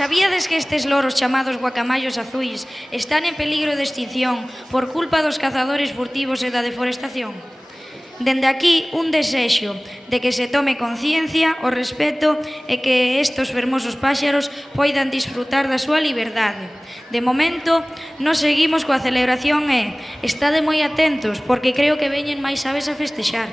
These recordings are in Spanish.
Sabíades que estes loros chamados guacamayos azuis están en peligro de extinción por culpa dos cazadores furtivos e da deforestación? Dende aquí, un desexo de que se tome conciencia, o respeto e que estes fermosos páxaros poidan disfrutar da súa liberdade. De momento, nos seguimos coa celebración e estade moi atentos porque creo que veñen máis aves a festexar.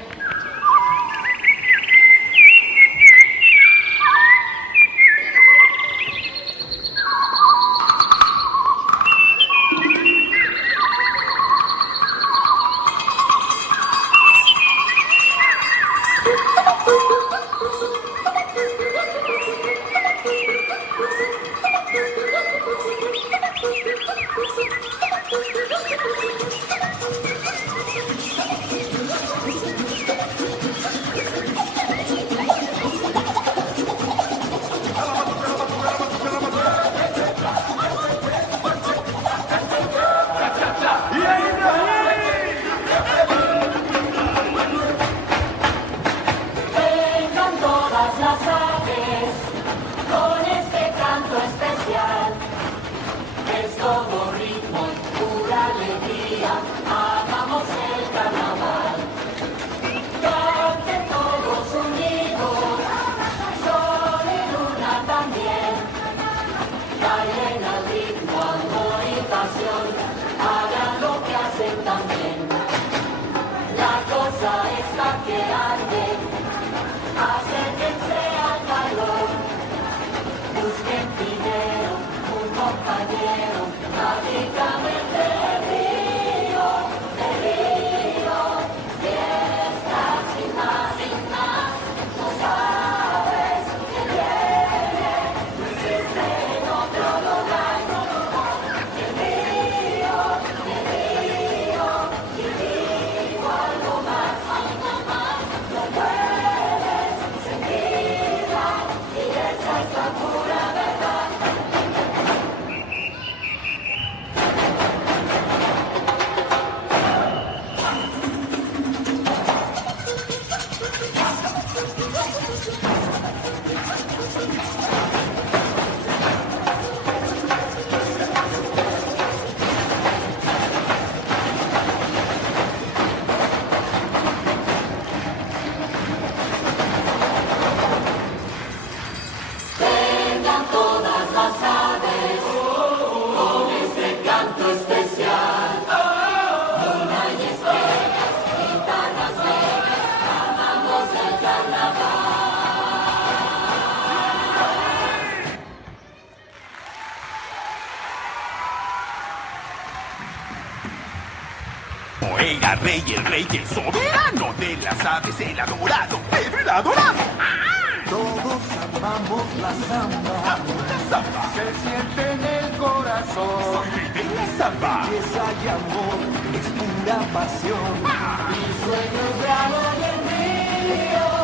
Oiga, rey, el soberano de las aves, el adorado, Pedro el adorado. Todos amamos la samba, se siente en el corazón. Soy de la samba. Belleza y amor es pura pasión. Y sueños de amor y el río.